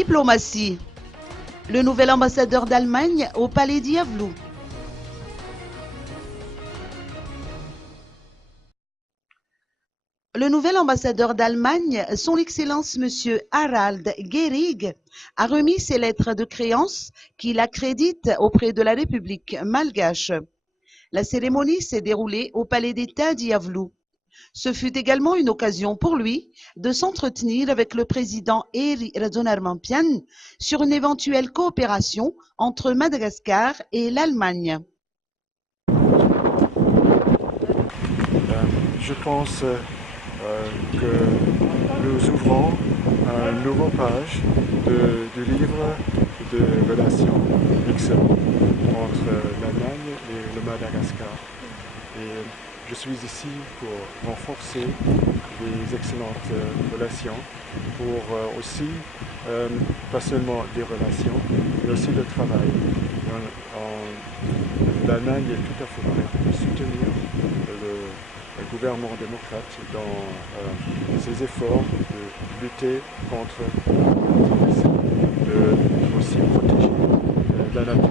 Diplomatie. Le nouvel ambassadeur d'Allemagne au Palais Diavelou. Le nouvel ambassadeur d'Allemagne, son Excellence Monsieur Harald Gehrig, a remis ses lettres de créance qu'il accrédite auprès de la République malgache. La cérémonie s'est déroulée au Palais d'État d'Iavlou. Ce fut également une occasion pour lui de s'entretenir avec le président Eri Rajonarmampian sur une éventuelle coopération entre Madagascar et l'Allemagne. Je pense que nous ouvrons une nouvelle page du livre de relations excellentes entre l'Allemagne et le Madagascar. Et je suis ici pour renforcer les excellentes relations, pour aussi, pas seulement des relations, mais aussi le travail. L'Allemagne est tout à fait prête à soutenir le gouvernement démocrate dans ses efforts de lutter contre la terrorisme, de aussi protéger la nature.